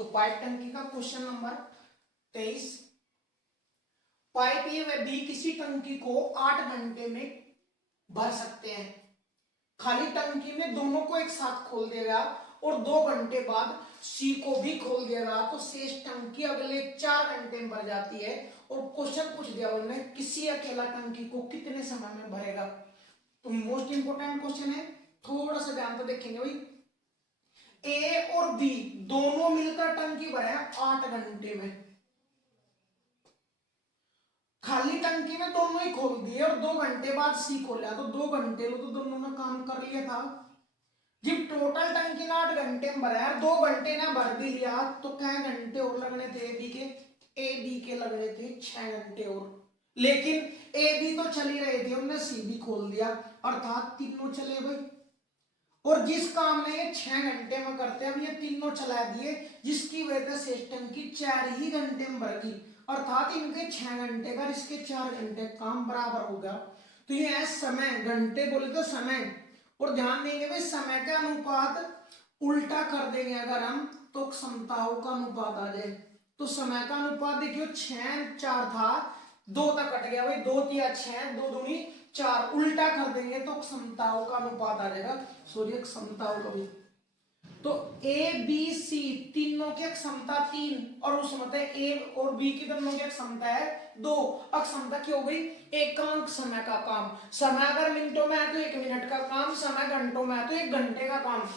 तो पाइप टंकी का क्वेश्चन नंबर 23। पाइप ए व बी किसी टंकी को 8 घंटे में भर सकते हैं। खाली टंकी में दोनों को एक साथ खोल देगा और 2 घंटे बाद सी को भी खोल देगा तो शेष टंकी अगले 4 घंटे में भर जाती है। और क्वेश्चन पूछ दिया उन्होंने किसी अकेला टंकी को कितने समय में भरेगा। तो मोस्ट इंपोर्टेंट क्वेश्चन है, थोड़ा सा ध्यान तो देखेंगे भाई। ए और बी दोनों मिलकर टंकी भरे 8 घंटे में। खाली टंकी में दोनों ही खोल दिए और 2 घंटे बाद सी खोला तो 2 घंटे लो तो दोनों ने काम कर लिया था। जब टोटल टंकी ना 8 घंटे में भरा है, 2 घंटे ना भर भी लिया तो क्या घंटे और लगने थे ए बी के लगने थे 6 घंटे और। लेकिन ए बी तो चल ही रहे थे, उन्होंने सी भी खोल दिया अर्थात तीनों चले भाई। और जिस काम में ये 6 घंटे में करते हैं, अब ये तीनों चला दिए जिसकी वजह से शेष टंकी 4 ही घंटे में भर गई। अर्थात इनके 6 घंटे का इसके 4 घंटे काम बराबर होगा। तो ये है समय, घंटे बोले तो समय। और ध्यान देंगे भाई समय का अनुपात उल्टा कर देंगे अगर हम तो क्षमताओं का अनुपात आ जाए। तो समय का अनुपात देखियो 6 4 था, 2 तक कट गया भाई, 2 तिया 6, 2 दूनी 4, उल्टा कर देंगे तो क्षमताओं का अनुपात आ जाएगा। सॉरी क्षमताओं का भी। तो ए बी सी तीनों की क्षमता 3 और उस मत ए और बी की दोनों की क्षमता है 2। अक्षमता क्या हो गई? एकांक समय का काम। समय अगर मिनटों में है तो 1 मिनट का काम, समय घंटों में है तो 1 घंटे का काम।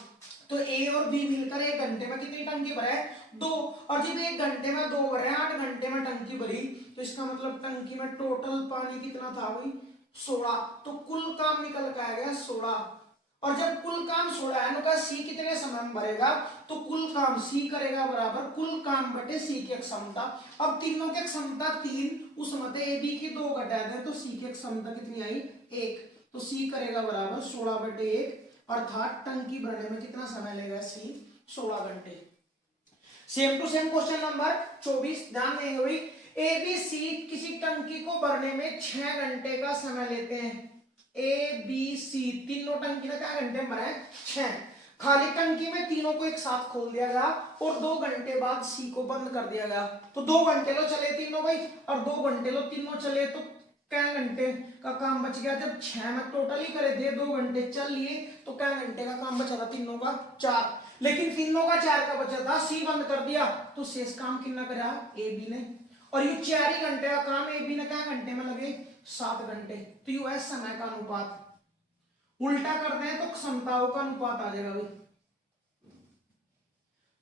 तो ए और बी मिलकर 1 घंटे में कितनी टंकी भरे? 2। और जब 1 घंटे में 2 भरे, 8 घंटे में टंकी भरी तो इसका मतलब टंकी में टोटल पानी कितना था भाई? 16। तो कुल काम निकल के आ गया 16। और जब कुल काम 16 है तो सी कितने समय में भरेगा? तो कुल काम सी करेगा बराबर कुल काम बटे सी की क्षमता। अब तीनों की क्षमता 3, उस मत ए बी की 2 घटा दें तो सी की क्षमता कितनी आई? 1। तो सी करेगा बराबर 16 बटे 1 अर्थात टंकी भरने में कितना समय लेगा? सी 16 घंटे। Same to same question number 24। ध्यान देंगे भाई, ए बी सी किसी टंकी को भरने में 6 घंटे का समय लेते हैं। ए बी सी तीनों टंकी ना क्या घंटे में भरा है? 6। खाली टंकी में तीनों को एक साथ खोल दिया गया और 2 घंटे बाद सी को बंद कर दिया गया। तो 2 घंटे लो चले तीनों भाई और 2 घंटे लो तीनों चले तो क्या घंटे का काम बच गया? जब 6 में टोटल ही करे थे 2 घंटे चल लिए तो क्या घंटे का काम बचा था? तीनों का 4। लेकिन तीनों का 4 का बचा था, सी बंद कर दिया तो शेष काम कितना करा? ए बी ने। और ये 4 ही घंटे का काम ए बी ने क्या घंटे में लगे? 7 घंटे। तो यू है समय का अनुपात। उल्टा कर दें तो क्षमताओं का अनुपात आ जाएगा भाई।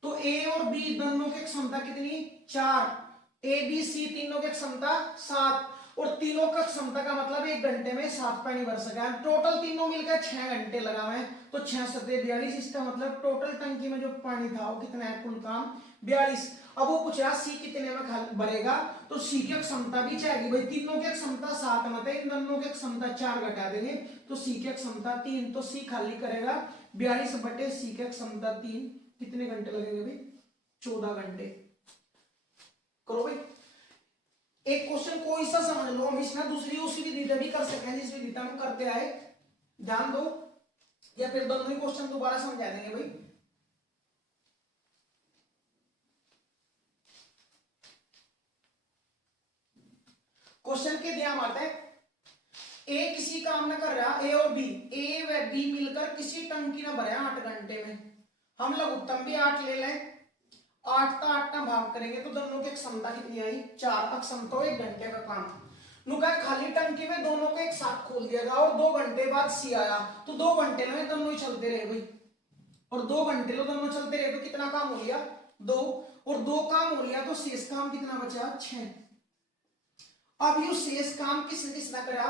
तो ए और बी दोनों की क्षमता कितनी? 4। ए बी सी तीनों की क्षमता 7 और तीनों का क्षमता का मतलब 1 घंटे में 7 पानी भर सका। टोटल तीनों मिलकर 6 घंटे लगा हुए तो 6 सत्ते 42। इसका मतलब टोटल टंकी में जो पानी था वो कितना है? कुल काम 42। अब वो पूछ रहा सी कितने में भरेगा तो सी की क्षमता भी चाहिए भाई। तीनों की क्षमता 7 में इन दोनों की क्षमता 4 घटा देंगे तो सी की क्षमता 3। तो सी खाली करेगा 42 बटे सी की क्षमता 3। कितने घंटे लगेंगे भाई? 14 घंटे। करो भाई। एक क्वेश्चन कोई सा समझ लो, हम इसमें दूसरी उसी विधि भी कर सकते हैं जिस विधि हम करते आए। ध्यान दो या फिर दोनों ही क्वेश्चन दोबारा समझा देंगे भाई। क्वेश्चन के ध्यान आता है, ए किसी काम में कर रहा, ए और बी, ए व बी मिलकर किसी टंकी में भरे 8 घंटे में। हम लघुत्तम भी 8 ले लें, 8 का 8 ना भाग करेंगे तो दोनों की क्षमता कितनी आई? 4। क्षमता 1 घंटे का काम। नुका खाली टंकी में दोनों को एक साथ खोल दिया गया और 2 घंटे बाद सी आया तो 2 घंटे में दोनों ही चलते रहे भाई। और 2 घंटे में दोनों चलते रहे तो कितना काम हो गया? 2। और 2 काम हो गया तो शेष काम कितना बचा? 6। अब यू शेष काम किसने किसने करा?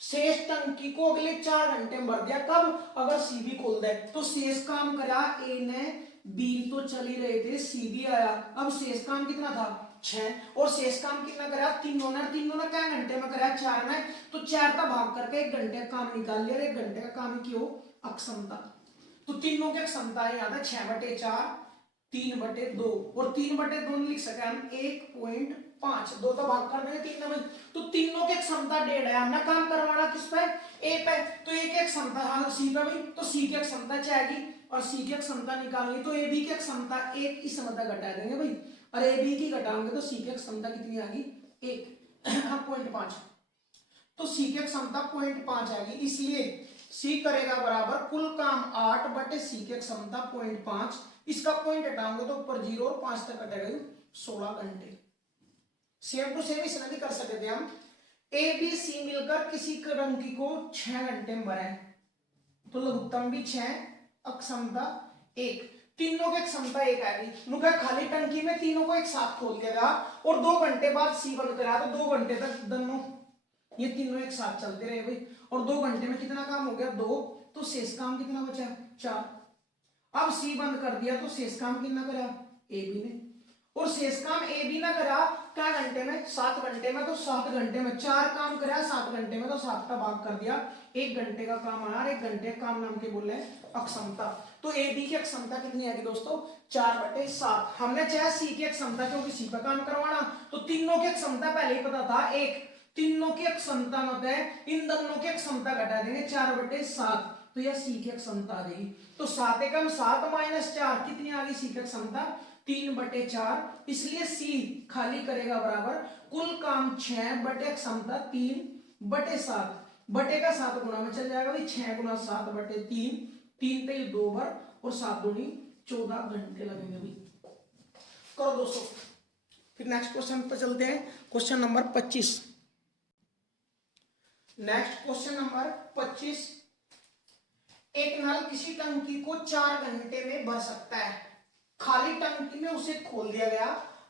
शेष टंकी को अगले 4 घंटे में भर दिया। कब? अगर सी भी खोल दे तो शेष काम करा ए ने, बी तो चल ही रहे थे, सी भी आया। अब शेष काम कितना था? 6। और शेष काम कितना करा? तीनों ने क्या घंटे में करा? 4 में। तो 4 का भाग करके 1 घंटे का काम निकाल लिया। 1 घंटे का काम क्यों? अक्षमता। तो तीनों की क्षमता यहाँ था 6 बटे 4, 3 बटे 2 और 3 बटे 2 लिख सके हम 1.5। 2 तो भाग कर देंगे 3 में। तो तीनों की क्षमता 1.5 है। हमने काम करवाना किस पे? ए पे। तो ए की क्षमता सी पे भी तो सी की क्षमता चाहिए और सी की क्षमता निकालनी, तो ए बी की क्षमता एक, इस क्षमता घटा देंगे भाई, और ए बी की घटाएंगे तो सी की क्षमता कितनी आ गई, एक। अब 0.5, तो सी की क्षमता 0.5 आएगी, इसलिए सी करेगा बराबर कुल काम 8 बटे सी की क्षमता 0.5, इसका पॉइंट हटाओगे तो ऊपर 0 और 5 तक कटेगा 16 घंटे। सेम टू सेम इसमें भी कर सकते थे हम, ए बी सी मिलकर किसी टंकी को 6 घंटे में भरा है, तो लघुत्तम भी 6, अक्षमता 1, तीनों की क्षमता 1 आएगी। नुका खाली टंकी में तीनों को एक साथ खोल देगा और 2 घंटे बाद सी बंद करा, तो 2 घंटे तक दोनों ये तीनों एक साथ चलते रहे भाई, और 2 घंटे में कितना काम हो गया, 2, तो शेष काम कितना बचा, 4। अब सी बंद कर दिया तो शेष काम कितना करा, ए बी ने, और शेष काम ए बी ना करा क्या घंटे में, 7 घंटे में, तो 7 घंटे में 4 काम करा 7 घंटे में, तो 7 का भाग कर दिया, 1 घंटे का काम आया, 1 घंटे काम नाम के बोले अक्षमता। तो ए बी की अक्षमता कितनी आएगी दोस्तों, 4/7। हमने चाहे सी की अक्षमता, क्योंकि सी पर काम करवाना, तो तीनों की अक्षमता पहले ही पता था 1, तीनों की क्षमता मतलब इन दोनों की क्षमता घटा देंगे 4/7, तो यह सी की क्षमता आ जाएगी। तो 7 एकम 7 माइनस 4 कितनी आ गई सी की क्षमता, 3/4, इसलिए सी खाली करेगा बराबर कुल काम 6 बटे क्षमता 3/7, बटे का 7 गुना में चल जाएगा भाई, 6 गुना 7/3, 3 पे 2 बार और 7 दूनी 14 घंटे लगेंगे भाई। करो दोस्तों, फिर नेक्स्ट क्वेश्चन पर चलते हैं, question number 25। Next question number 25, एक नल किसी टंकी को 4 घंटे में भर सकता है, खाली टंकी में उसे खोल दिया गया,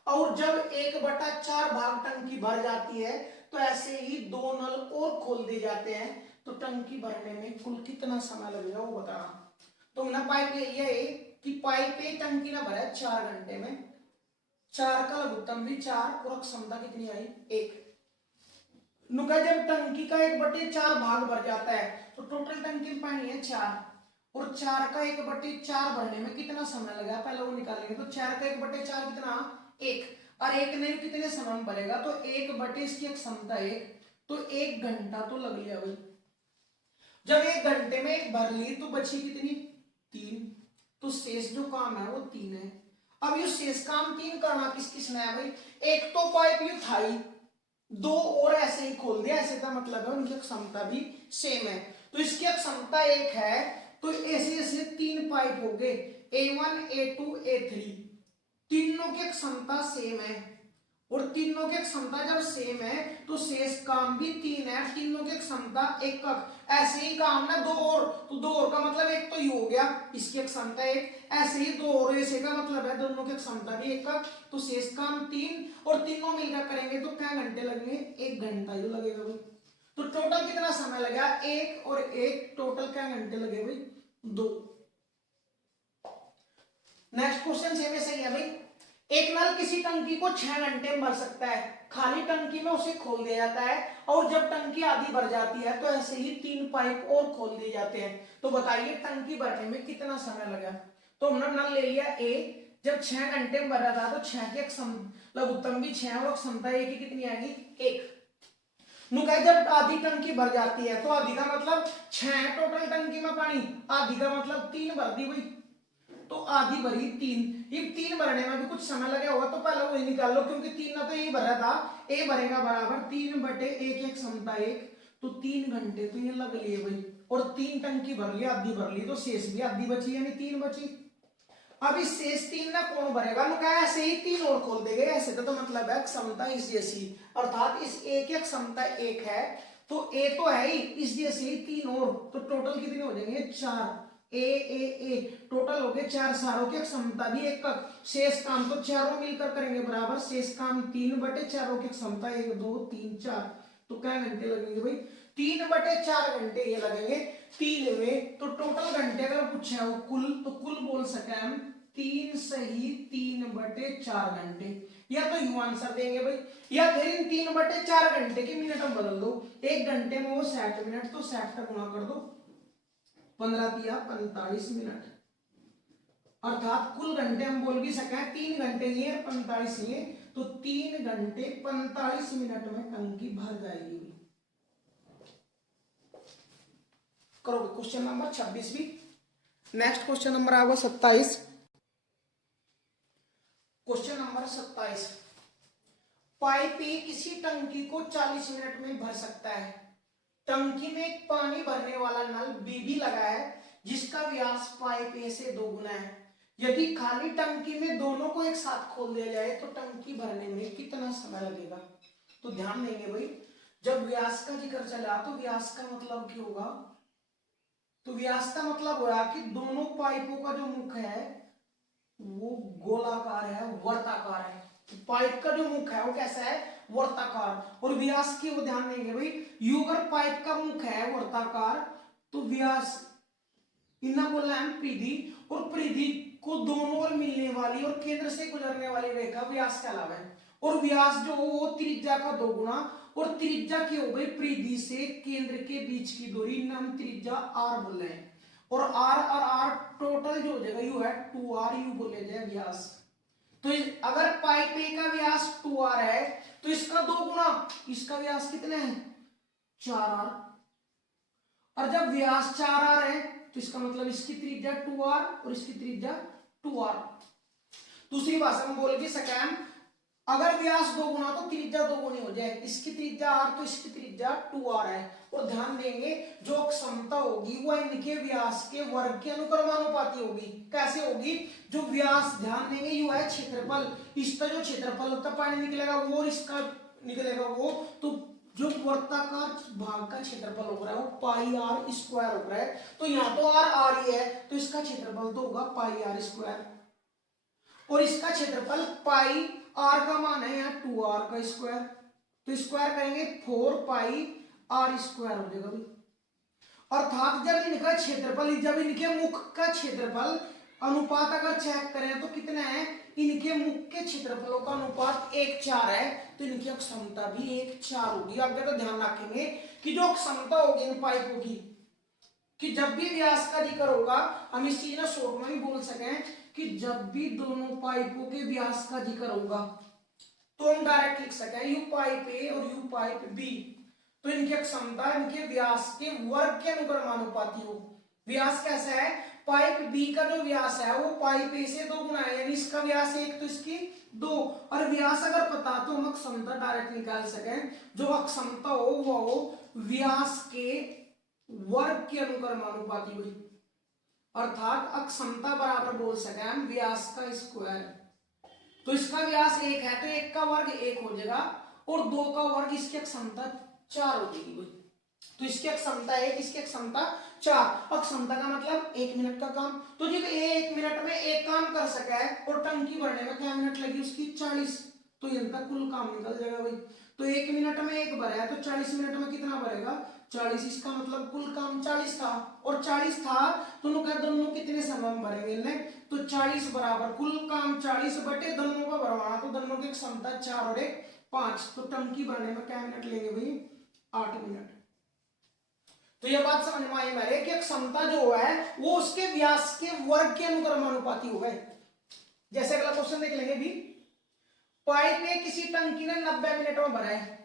और जब 1/4 भाग टंकी भर जाती है तो ऐसे ही 2 नल और खोल दिए जाते हैं, तो टंकी भरने में कुल कितना समय लगेगा वो बताना। तो ना पाइप ले लिया है कि पाइप पे टंकी ना भरा 4 घंटे में, 4 का लघुत्तम भी 4 और क्षमता कितनी आई 1। नुका जब टंकी का 1/4 भाग भर जाता है तो टोटल टंकी में पानी है 4, और 4 का 1/4 भरने में कितना समय लगा पहले वो निकालेंगे, तो 4 का 1/4 कितना 1, और 1 ने कितने समय में भरेगा, तो 1 बटे इसकी क्षमता 1, तो 1 घंटा तो लग लिया भाई। जब 1 घंटे में एक भर ली तो बची कितनी 3, तो शेष जो काम है वो 3 है। अब ये शेष काम 3 करना किस किस ने है भाई, एक तो पाइप यू था ही, 2 और ऐसे ही खोल दिया, ऐसे का मतलब है उनकी क्षमता भी सेम है, तो इसकी क्षमता 1 है, तो ऐसे ऐसे 3 पाइप हो गए, A1 A2 A3, तीनों की क्षमता सेम है, और तीनों की क्षमता जब सेम है तो शेष काम भी 3 है, तीनों की क्षमता 1, ऐसे ही काम ना 2 और, तो 2 और का मतलब 1 तो ये हो गया, इसकी क्षमता 1, ऐसे ही 2 और ऐसे का मतलब है दोनों की क्षमता भी 1, तो शेष काम 3, और तीनों मिलकर करेंगे तो क्या घंटे लगेंगे, 1 घंटा ही लगेगा भाई। तो टोटल कितना समय लगा, 1 और 1 टोटल क्या घंटे लगे भाई 2। नेक्स्ट क्वेश्चन सेम सही है भाई, एक नल किसी टंकी को 6 घंटे में भर सकता है, खाली टंकी में उसे खोल दिया जाता है, और जब टंकी आधी भर जाती है तो ऐसे ही 3 पाइप और खोल दिए जाते हैं, तो बताइए टंकी भरने में कितना समय लगा। तो हमने नल ले लिया ए, जब 6 घंटे में भरा था तो 6 के लघुत्तम भी 6 और क्षमता ए की कितनी आएगी 1। नुका जब आधी टंकी भर जाती है तो आधी का मतलब 6 टोटल टंकी में पानी, आधी का मतलब 3 भर दी भाई, तो आधी भरी 3, ये 3 भरने में भी कुछ समय लगा होगा, तो पहले वही निकाल लो, क्योंकि 3 ना तो यही भरा था, ए भरेगा बराबर 3/1 की क्षमता 1, तो 3 घंटे तो ये लग लिए भाई, और 3 टंकी भर ली, आधी भर ली, तो शेष भी आधी बची, यानी 3 बची। अब इस शेष 3 ना कौन भरेगा, नुका ऐसे ही 3 और खोल देंगे, ऐसे तो मतलब है क्षमता इस जैसी, अर्थात इस ए की क्षमता 1 है, तो ए तो है ही, इस जैसे 3 और, तो टोटल कितने हो जाएंगे 4, ए टोटल हो गए 4, सारों की क्षमता भी 1, शेष काम तो चारों मिलकर करेंगे बराबर, शेष काम 3/4 की क्षमता 1 2 3 4, तो क्या घंटे लगेंगे भाई 3/4 घंटे ये लगेंगे 3 में, तो टोटल घंटे अगर पूछा है वो कुल, तो कुल बोल सके हम 3 सही 3/4 घंटे, या तो यू आंसर देंगे भाई, या फिर इन 3/4 घंटे के मिनट में बदल दो, 1 घंटे में वो 60 मिनट, तो 60 का गुणा कर दो, 15 या 45 मिनट, अर्थात कुल घंटे हम बोल भी सके 3 घंटे ही है 45 ही है, तो 3 घंटे 45 मिनट में टंकी भर जाएगी। करोगे क्वेश्चन नंबर 26 भी। नेक्स्ट क्वेश्चन नंबर आएगा 27। क्वेश्चन नंबर 27, पाइप ए किसी टंकी को 40 मिनट में भर सकता है। टंकी में एक पानी भरने वाला नल बीबी लगा है जिसका व्यास पाइप ए से 2 गुना है। यदि खाली टंकी में दोनों को एक साथ खोल दिया जाए तो टंकी भरने में कितना समय लगेगा। तो ध्यान देंगे भाई, जब व्यास का जिक्र चला तो व्यास का मतलब क्या होगा, तो व्यास का मतलब होगा कि दोनों पाइपों का जो मुख है वो गोलाकार है, वर्ताकार है। तो पाइप का जो मुख है वो कैसा है, वर्ताकार। और व्यास की वो ध्यान देंगे भाई, यू अगर पाइप का मुख है वर्ताकार तो व्यास इतना बोलना है परिधि, और परिधि को दोनों ओर मिलने वाली और केंद्र से गुजरने वाली रेखा व्यास कहलावा है। और व्यास जो हो वो त्रिज्या का 2 गुना, और त्रिज्या की हो गई परिधि से केंद्र के बीच की दूरी, नाम त्रिज्या आर बोल रहे हैं। और आर टोटल जो हो जाएगा यू है 2r, यू बोले जाए व्यास। तो अगर पाइप ए का व्यास 2r है तो इसका 2 गुना, इसका व्यास कितने है 4r। और जब व्यास 4r है तो इसका मतलब इसकी त्रिज्या 2r और इसकी त्रिज्या 2r। दूसरी भाषा में बोल भी सके हम, अगर व्यास 2 गुना तो त्रिज्या 2 गुनी हो जाए, इसकी त्रिज्या r तो इसकी त्रिज्या 2r है। और ध्यान देंगे जो अक्षमता होगी वह इनके व्यास के वर्ग के अनुक्रमानुपाती होगी। कैसे होगी, जो व्यास ध्यान देंगे यू है क्षेत्रफल, इसका जो क्षेत्रफल होता है पानी निकलेगा वो और इसका निकलेगा वो, तो जो वर्ताकार भाग का क्षेत्रफल हो रहा है वो पाई आर स्क्वायर हो रहा है। तो यहाँ तो आर ही है तो इसका क्षेत्रफल तो होगा पाई आर स्क्वायर, और इसका क्षेत्रफल पाई आर का मान है यहाँ 2r का स्क्वायर, तो स्क्वायर करेंगे 4 पाई आर स्क्वायर हो जाएगा भाई। अर्थात जब इनका क्षेत्रफल, जब इनके मुख का क्षेत्रफल अनुपात अगर चेक करें तो कितना है, इनके मुख के क्षेत्रफलों का अनुपात 1:4 है, तो इनकी क्षमता भी 1:4 होगी। आगे तो ध्यान रखेंगे कि जो क्षमता होगी इन पाइपों की, कि जब भी व्यास का जिक्र होगा हम इस चीज ना शॉर्ट में भी बोल सकें कि जब भी दोनों पाइपों के व्यास का जिक्र होगा तो हम डायरेक्ट लिख सकें यू पाइप ए और यू पाइप बी, तो इनकी क्षमता इनके व्यास के वर्ग के अनुक्रमानुपाती हो। व्यास कैसा है, पाइप बी का जो व्यास है वो पाइप ए से 2 गुना है, यानी इसका व्यास 1 तो इसकी 2, और व्यास अगर पता तो हम अक्षमता डायरेक्ट निकाल सकें। जो अक्षमता हो वो हो व्यास के वर्ग के अनुक्रमानुपाती हुई, अर्थात अक्षमता बराबर बोल सके हम व्यास का स्क्वायर। तो इसका व्यास 1 है तो 1 का वर्ग 1 हो जाएगा, और 2 का वर्ग इसकी क्षमता 4 हो जाएगी। तो इसकी क्षमता 1, इसकी क्षमता 4। अक्षमता का मतलब 1 मिनट का काम, तो जब 1 मिनट में एक काम कर सका है और टंकी भरने में क्या मिनट लगी उसकी 40, तो इनका कुल काम निकल जाएगा भाई। तो 1 मिनट में एक भरा है तो 40 मिनट में कितना भरेगा 40, इसका मतलब कुल काम 40 था, और 40 था दोनों का दोनों कितने समय में भरेंगे इन्हें, तो 40 बराबर कुल काम 40 बटे दोनों का भरवाना, तो दोनों की क्षमता 4 और 1 5, तो टंकी भरने में क्या मिनट लेंगे भाई 8 मिनट। तो यह बात समझ में आई मेरे कि क्षमता जो है वो उसके व्यास के वर्ग के अनुक्रमानुपाती हो गए। जैसे अगला क्वेश्चन देख लेंगे भी, पाइप में किसी टंकी ने 90 मिनट में भरा है,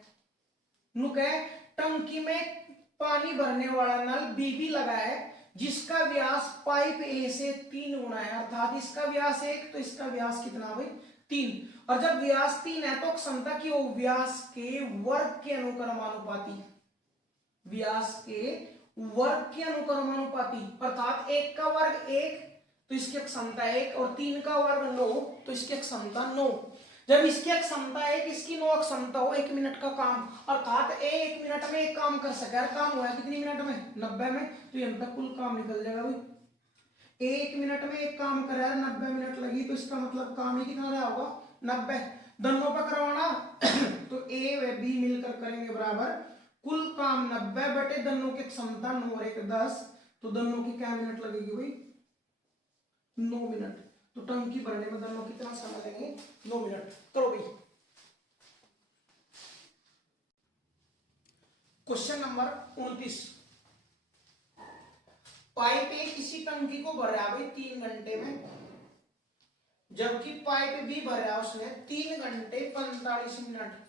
नुक है टंकी में पानी भरने वाला नल बीबी लगा है जिसका व्यास पाइप ए से 3 गुना है, अर्थात इसका व्यास 1 तो इसका व्यास कितना भाई 3, और जब व्यास 3 है तो क्षमता की हो व्यास के वर्ग के अनुक्रमानुपाती, व्यास के वर्ग के अनुक्रमानुपाती, अर्थात 1 का वर्ग 1 तो इसकी क्षमता 1, और 3 का वर्ग 9 तो इसकी क्षमता 9। जब इसकी क्षमता 1 इसकी 9 क्षमता हो 1 मिनट का काम, अर्थात 1 मिनट में एक काम कर सके, काम हुआ है कितनी मिनट में 90 में, तो यहाँ तक कुल काम निकल जाएगा भाई। 1 मिनट में एक काम करा है 90 मिनट लगी, तो इसका मतलब काम ही कितना रहा होगा 90, दोनों पर करवाना तो ए व बी मिलकर करेंगे बराबर कुल काम 90 बटे दोनों की क्षमता 9 और 1 10, तो दोनों की क्या मिनट लगेगी भाई 9 मिनट। तो टंकी भरने में दोनों कितना समय लेंगे 9 मिनट। करो भाई क्वेश्चन नंबर 29, पाइप ए किसी टंकी को भर रहा है भाई 3 घंटे में, जबकि पाइप बी भर रहा है उसने 3 घंटे 45 मिनट,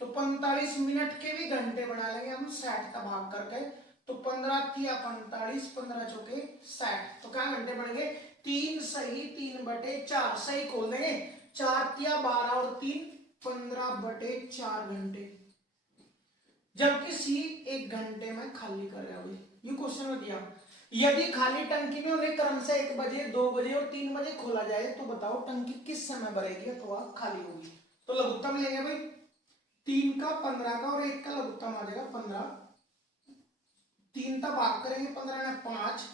तो 45 मिनट के भी घंटे बना लेंगे हम 60 का भाग करके, तो 15 तिया 45, 15 चौके 60। तो क्या घंटे बढ़ गए? 3 सही 3/4 सही खोल देंगे। 4 तिया 12 और 3 15/4 घंटे। जबकि सी 1 घंटे में खाली कर रहा है। ये क्वेश्चन में दिया यदि खाली टंकी में उन्हें क्रम से 1 बजे 2 बजे और 3 बजे खोला जाए तो बताओ टंकी किस समय भरेगी अथवा खाली होगी। तो लघुत्तम लेंगे भाई 3 का 15 का और 1 का लघुत्तम आ जाएगा 15। 3 का भाग करेंगे 15 ने 5,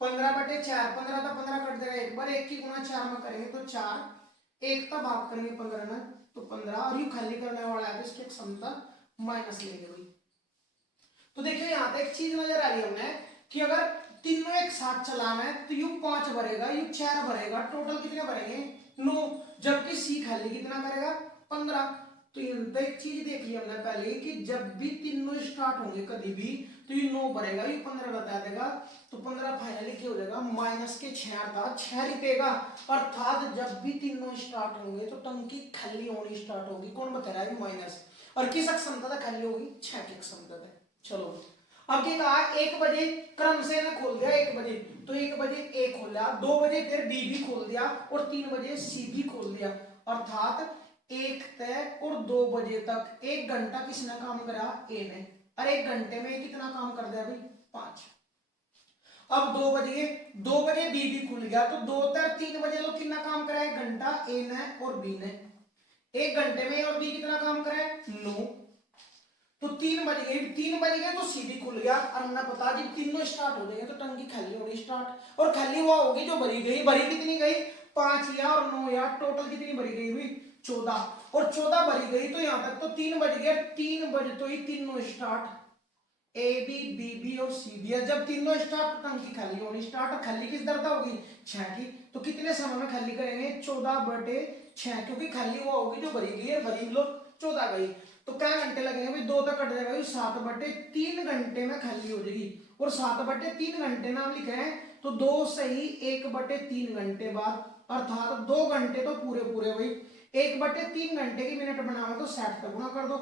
15/4 15 था 15 कट जाएगा एक बार, 1 की गुणा 4 में करेंगे तो 4, 1 का भाग करेंगे 15 में तो 15 और ये खाली करने वाला है तो इसकी क्षमता माइनस लेंगे भाई। तो देखिए यहाँ पे एक चीज नजर आ रही हमने कि अगर तीनों एक साथ चलावे तो यू 5 भरेगा यू 4 भरेगा, टोटल कितने भरेंगे 9, जबकि सी खाली कितना करेगा 15। तो एक चीज देख ली हमने पहले कि जब भी तीनों स्टार्ट होंगे कभी भी तो ये 9 भरेगा ये 15 बता देगा, तो 15 फाइनली क्या हो जाएगा माइनस के 6 था 6 रुपएगा। अर्थात जब भी तीनों स्टार्ट होंगे तो टंकी खाली होनी स्टार्ट होगी। कौन बता रहा है? माइनस। और किस क्षमता खाली होगी? 6 की क्षमता है। चलो अब क्या कहा 1 बजे क्रम से ना खोल दिया 1 बजे, तो 1 बजे ए खोला, 2 बजे फिर बी भी खोल दिया और 3 बजे सी भी खोल दिया। अर्थात 1 तय और 2 बजे तक 1 घंटा किसने काम करा? ए ने। और 1 घंटे में कितना काम कर दिया भाई? 5। अब 2 बजे 2 बजे बी भी खुल गया तो 2 तक 3 बजे लोग कितना काम करा? 1 घंटा ए ने और बी ने। 1 घंटे में और बी कितना काम करा? 9। तो 3 बज गए, 3 बज गए तो सी भी खुल गया और हमने पता जब तीनों स्टार्ट हो जाएंगे तो टंकी खाली होगी स्टार्ट, और खाली हुआ होगी जो भरी गई। भरी कितनी गई? 5 या और 9 या टोटल कितनी भरी गई हुई? 14। और 14 भरी गई तो यहां तक तो 3 बज गए, 3 बजे तो ही तीनों start A B B B और सी बी। जब तीनों स्टार्ट तो टंकी खाली होनी स्टार्ट, और खाली किस दर होगी? 6 की। तो कितने समय में खाली करेंगे? 14/6, क्योंकि खाली हुआ होगी जो भरी गई है, भरी लो 14 गई। तो क्या घंटे लगेंगे भाई? 2 तक कट जाएगा 7/3 घंटे में खाली हो जाएगी। और 7/3 घंटे नाम लिखे हैं तो 2 सही 1/3 घंटे बाद, अर्थात 2 घंटे तो पूरे पूरे भाई। 1/3 घंटे की मिनट बनाओ तो 60 का गुणा कर दो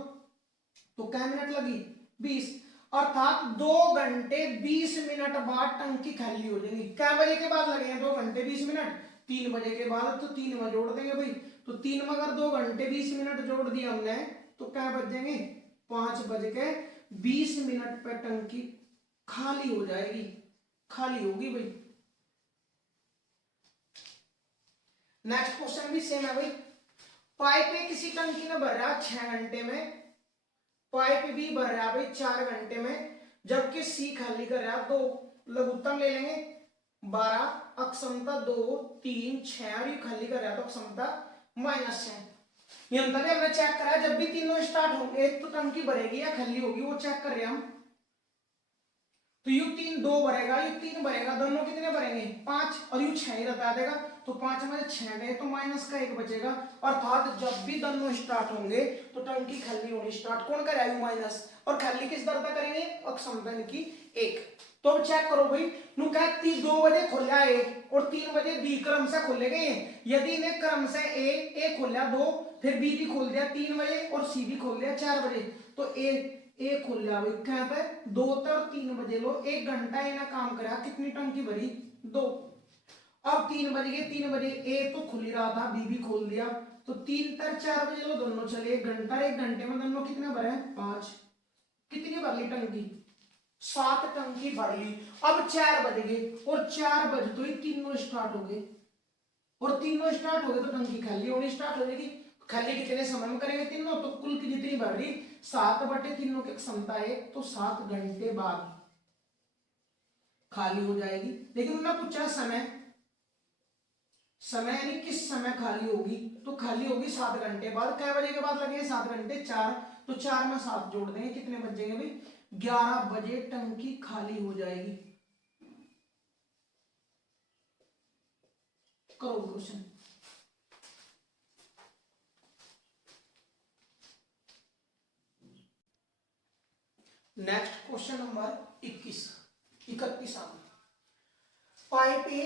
तो क्या मिनट लगी? 20। अर्थात 2 घंटे 20 मिनट बाद टंकी खाली हो जाएगी। क्या बजे के बाद लगेंगे? 2 घंटे 20 मिनट। 3 बजे के बाद तो 3 में जोड़ देंगे भाई, तो 3 में अगर 2 घंटे 20 मिनट जोड़ दिया हमने तो क्या बच जाएंगे? 5:20 मिनट पर टंकी खाली हो जाएगी, खाली होगी भाई। नेक्स्ट क्वेश्चन भी सेम है भाई। पाइप में किसी टंकी में भर रहा 6 घंटे में, पाइप भी भर रहा भाई 4 घंटे में, जबकि सी खाली कर रहा 2। लघुत्तम ले लेंगे 12, अक्षमता 2 3 6 और ये खाली कर रहा तो अक्षमता -6। ये हमने चेक करा जब भी तीनों स्टार्ट होंगे तो टंकी भरेगी या खाली होगी वो चेक कर रहे हैं हम। तो यू 3 2 भरेगा यू 3 भरेगा, दोनों कितने भरेंगे? 5 और यू 6 ही बता देगा तो 5 में 6 गए तो माइनस का 1 बचेगा। अर्थात जब भी दोनों स्टार्ट होंगे तो टंकी खाली होनी स्टार्ट। कौन करेगा? माइनस। और खाली किस दर तक करेंगे? अक्षमता की 1। तो अब चेक करो भाई, नु कहती 2 बजे खोला ए और 3 बजे बी क्रम से खोले गए। यदि इन्हें क्रम से ए खोला 2 फिर बी भी खोल दिया 3 बजे और सी भी खोल दिया 4 बजे, तो ए खोल लिया भाई क्या है 2 और 3 बजे लो 1 घंटा इन्हें काम करा, कितनी टंकी भरी? 2। अब 3 बज गए, 3 बजे ए तो खुल ही रहा था बी भी खोल दिया तो 3 तर 4 बजे लो दोनों चले 1 घंटा, 1 घंटे में दोनों कितने भरे? 5। कितनी भर ली टंकी? 7 टंकी भर ली। अब 4 बज गए और 4 बजे तो ही तीनों स्टार्ट हो गए, और तीनों स्टार्ट हो गए तो टंकी खाली होनी स्टार्ट हो जाएगी। खाली कितने समय में करेंगे तीनों? तो कुल की जितनी भर रही 7/3 की क्षमता है तो 7 घंटे बाद खाली हो जाएगी। लेकिन उन्होंने पूछा समय, समय यानी किस समय खाली होगी? तो खाली होगी 7 घंटे बाद। क्या बजे के बाद लगेंगे? 7 घंटे 4, तो 4 में 7 जोड़ देंगे कितने बजेंगे भाई? 11 बजे टंकी खाली हो जाएगी। करो question. Next question number 31 pipe ए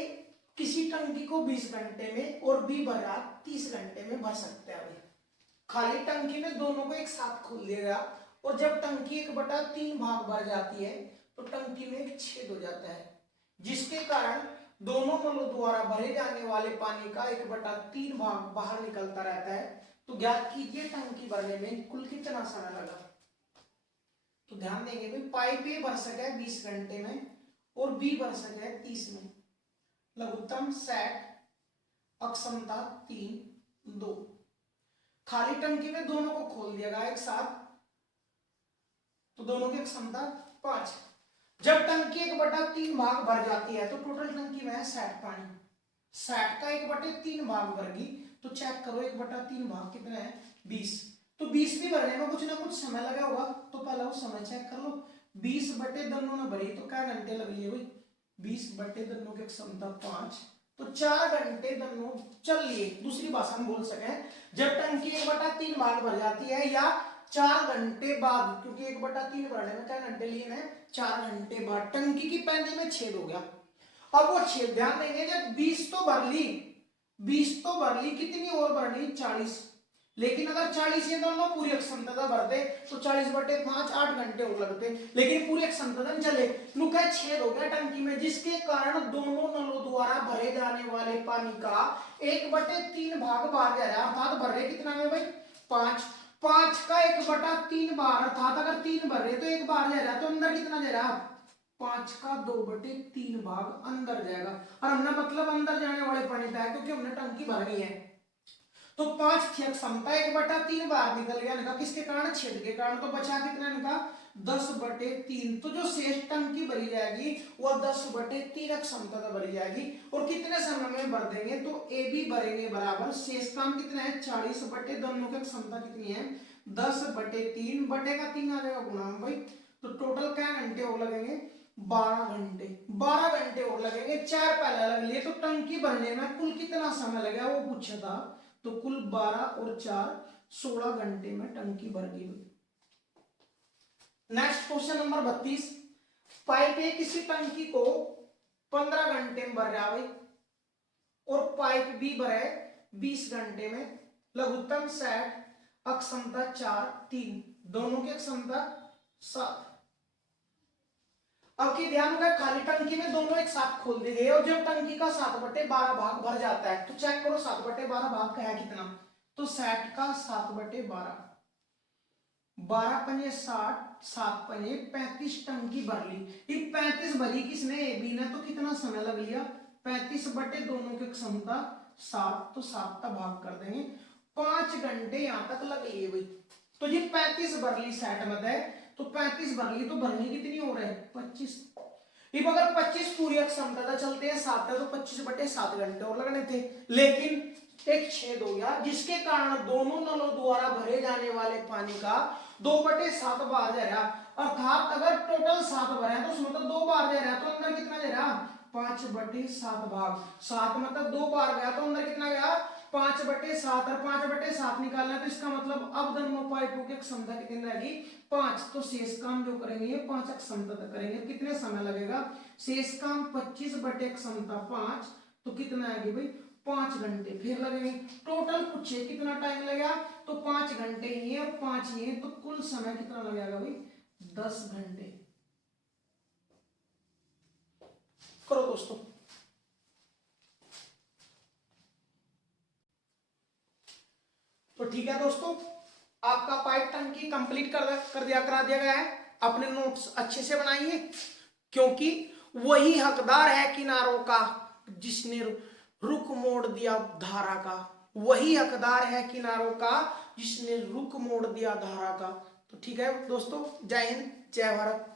किसी टंकी को 20 घंटे में और बी भरा 30 घंटे में भर सकते हैं। खाली टंकी में दोनों को एक साथ खोल दिया और जब टंकी 1/3 भाग भर जाती है तो टंकी में एक छेद हो जाता है, जिसके कारण दोनों नलों द्वारा भरे जाने वाले पानी का 1/3 भाग बाहर निकलता रहता है। तो ज्ञात कीजिए टंकी भरने में कुल कितना समय लगा। तो ध्यान देंगे भाई, पाइप ए भर सका है 20 घंटे में और बी भर सका है 30 में। लघुत्तम सेट अक्षमता 3 2। खाली टंकी में दोनों को खोल दिया गया एक साथ, तो दोनों की क्षमता 5। जब टंकी 1/3 भाग भर जाती है तो टोटल टंकी में है 60 पानी। 60 का 1/3 भाग भरगी तो चेक करो 1/3 भाग कितना है 20। तो 20 भी भरने में कुछ ना कुछ समय लगा होगा, तो पहले वो समय चेक कर लो। 20 बटे दोनों ने भरी तो क्या घंटे लग लिए भाई, 20 बटे दोनों की क्षमता 5, तो 4 घंटे दोनों चल लिए। दूसरी भाषा में बोल सके, जब टंकी 1/3 भाग भर जाती है या 4 घंटे बाद, क्योंकि 1/3 भरने में क्या घंटे लिए हैं 4 घंटे बाद टंकी की पैंदी में छेद हो गया। अब वो छेद ध्यान देंगे, जब 20 तो भर ली, 20 तो भर ली, कितनी और भरनी 40। लेकिन अगर 40 ये दोनों पूरी क्षमता भरते तो 40/5 8 घंटे और लगते, लेकिन पूरी क्षमता चले नुका छेद हो गया टंकी में, जिसके कारण दोनों नलों द्वारा भरे जाने वाले पानी का 1/3 भाग बाहर जा रहा है। अर्थात भर रहे कितना में भाई 5। 5 का 1/3 बार, अर्थात अगर 3 भर रहे तो 1 बार जा रहा है, तो अंदर कितना जा रहा है 5 का 2/3 भाग अंदर जाएगा। और हमने मतलब अंदर जाने वाले पानी का है, क्योंकि हमने टंकी भरनी है। तो 5 थी क्षमता 1/3 बार निकल गया निका, किसके कारण छेद के कारण। तो बचा कितना निका 10/3। तो जो शेष टंकी भरी जाएगी वह 10/3 क्षमता का भरी जाएगी। और कितने समय में भर देंगे, तो ए बी भरेंगे बराबर शेष काम कितना है 40 बटे दोनों की क्षमता कितनी है 10/3 बटे का 3 आ जाएगा गुणा में भाई। तो टोटल क्या घंटे और लगेंगे 12 घंटे। 12 घंटे और लगेंगे, 4 पहले लग लिए। तो टंकी भरने में कुल कितना समय लगेगा वो पूछा था, तो कुल 12 और 4 16 घंटे में टंकी भर गई। Next question number 32। पाइप ए किसी टंकी को 15 घंटे में भर रहा है और पाइप बी भरे 20 घंटे में। लघुत्तम सेट अक्षमता 4 3, दोनों की क्षमता 7। अब की ध्यान रखा, खाली टंकी में दोनों एक साथ खोल दी गई और जब टंकी का 7/12 भाग भर जाता है तो चेक करो 7/12 भाग का है कितना। तो 60 का 7/12, 12 पंजे 60, 7 पंजे 35 टंकी भर ली। ये 35 भरी किसने ए बी ने, तो कितना समय लग लिया 35 बटे दोनों की क्षमता 7, तो 7 का भाग कर देंगे 5 घंटे यहां तक लग लिए भाई। तो ये 35 भर ली 60 में है, तो 35 भर ली, तो भरनी कितनी हो रहा है 25। अब अगर 25 पूरी क्षमता चलते हैं 7 है तो 25/7 घंटे और लगने थे, लेकिन एक छेद हो गया, जिसके कारण दोनों नलों द्वारा भरे जाने वाले पानी का 2/7 बार जा रहा। अर्थात अगर टोटल 7 भरे हैं तो उसमें तो 2 बार जा रहा है, तो अंदर कितना जा रहा 5/7 भाग। 7 मतलब 2 बार गया, तो अंदर कितना गया 5/7। और 5/7 निकालना, तो इसका मतलब अब दोनों पाइपों की क्षमता कितनी रहेगी 5। तो शेष काम जो करेंगे ये 5 क्षमता तक करेंगे। कितने समय लगेगा, शेष काम 25 बटे क्षमता 5, तो कितना आएगी भाई 5 घंटे फिर लगेंगे। टोटल पूछे कितना टाइम लगेगा, तो 5 घंटे ही है और 5 ही है, तो कुल समय कितना लगेगा भाई 10 घंटे। करो दोस्तों। तो ठीक है दोस्तों, आपका पाइप टंकी कंप्लीट करा दिया गया है। अपने नोट्स अच्छे से बनाइए, क्योंकि वही हकदार है किनारों का जिसने रुख मोड़ दिया धारा का। वही हकदार है किनारों का जिसने रुख मोड़ दिया धारा का। तो ठीक है दोस्तों, जय हिंद जय भारत।